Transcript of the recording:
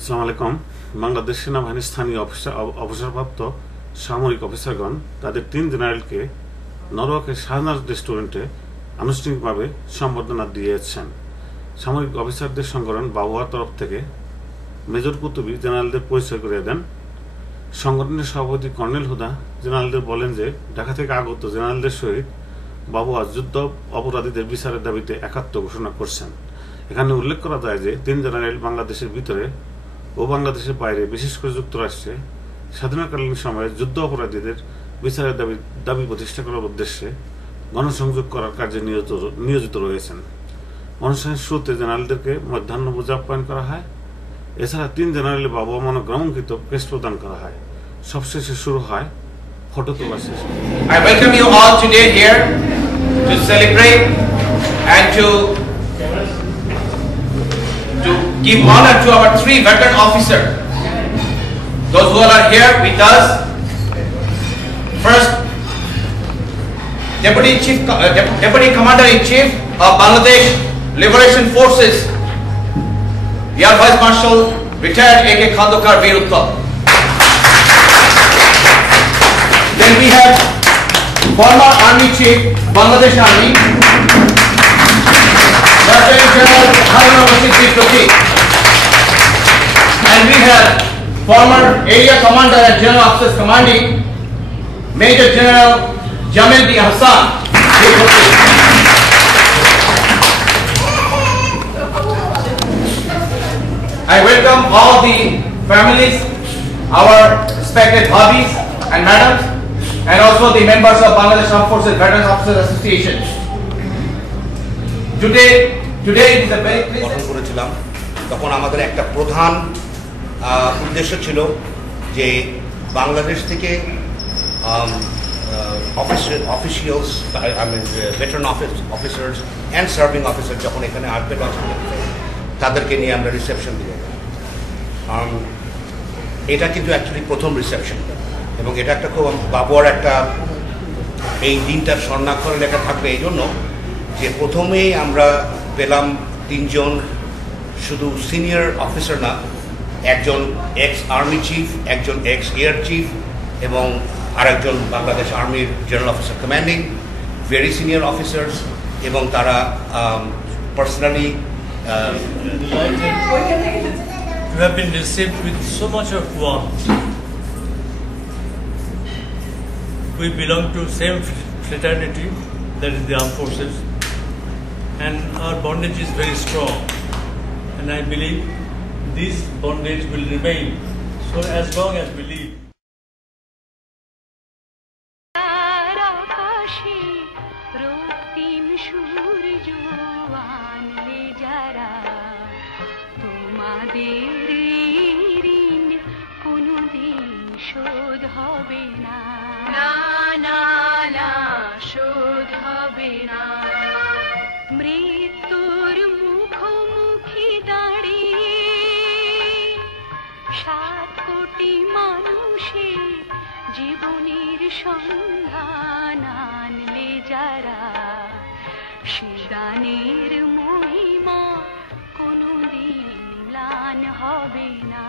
আসসালামু আলাইকুম। বাংলাদেশ সেনাবাহিনীর স্থানীয় অবসরপ্রাপ্ত সামরিক অফিসারগণ তাদের 3 জেনারেলকে নরওয়াকের শাহনাজ রেস্টুরেন্টে আনুষ্ঠানিকভাবে সম্বর্ধনা দিয়েছেন। সামরিক অফিসারদের সংগঠন বাবুয়ার তরফ থেকে মেজর কুতুবী জেনারেলদের পরিচয় করিয়ে দেন। সংগঠনের সভাপতি কর্নেল হুদা জেনারেলদের বলেন যে ঢাকা থেকে আগত জেনারেলদের সহিত বাবুয়া যুদ্ধ অপরাধীদের বিচারের দাবিতে একাত্ম ঘোষণা করছেন। এখানে উল্লেখ করা যায় যে 3 জেনারেল বাংলাদেশের ভিতরে ও বাংলাদেশের বাইরে, বিশেষ করে যুক্তরাষ্ট্রে স্বাধীনতাকালীন সময়ে যুদ্ধ অপরাধীদের বিচারের দাবি প্রতিষ্ঠা করার উদ্দেশ্যে গণসংযোগ করার কাজে নিয়োজিত রয়েছেন। অনুষ্ঠানের শুরুতে জেনারেলদেরকে মধ্যাহ্নভোজ আপ্যায়ন করা হয়। এছাড়া 3 জেনারেলের বাবুয়া মনোগ্রামঙ্কিত ক্রেস্ট প্রদান করা হয়। সবশেষে শুরু হয় ফটো তোলা শেষ। I welcome you all today here to celebrate and to give honor to our 3 veteran officers. Those who are here with us. First, Deputy Commander-in-Chief of Bangladesh Liberation Forces, Air Vice Marshal retired A.K. Khandokar Veer Uttam. Then we have former Army Chief, Bangladesh Army, Lieutenant General Haruna Rashid Tripti. And we have former Area Commander and General Officers Commanding, Major General Jamil B. Hassan. I welcome all the families, our respected hobbies and madams, and also the members of Bangladesh Armed Forces Veterans Officers Association. Today it is a very pleasant করেছিলাম। তখন আমাদের একটা প্রধান উদ্দেশ্য ছিল যে বাংলাদেশ থেকে officials, veteran officers and serving officer যখন এখানে আসবে তাদেরকে নিয়ে আমরা রিসেপশন দিব। এটা কিন্তু অ্যাকচুয়ালি প্রথম রিসেপশন, এবং এটা একটা খুব বাবুয়ার একটা এই দিনটার স্বর্ণাক্ষরে লেখা থাকবে এই জন্য যে প্রথমেই আমরা পেলাম 3 জন শুধু সিনিয়র অফিসার না, একজন এক্স আর্মি চিফ, একজন এক্স এয়ার চিফ এবং আরেকজন বাংলাদেশ আর্মির general officer commanding, very senior officers, এবং তারা personally You have been received with so much of warmth. We belong to same fraternity, that is the armed forces, and our bondage is very strong, and I believe this bondage will remain so as long as we live. শোধ হবে না, না না শোধ হবে না। মৃত্যুর মুখোমুখি দাঁড়িয়ে 7 কোটি মানুষের জীবনের সন্ধান আনলে যারা, সে দানের মহিমা কোনোদিন ম্লান হবে না।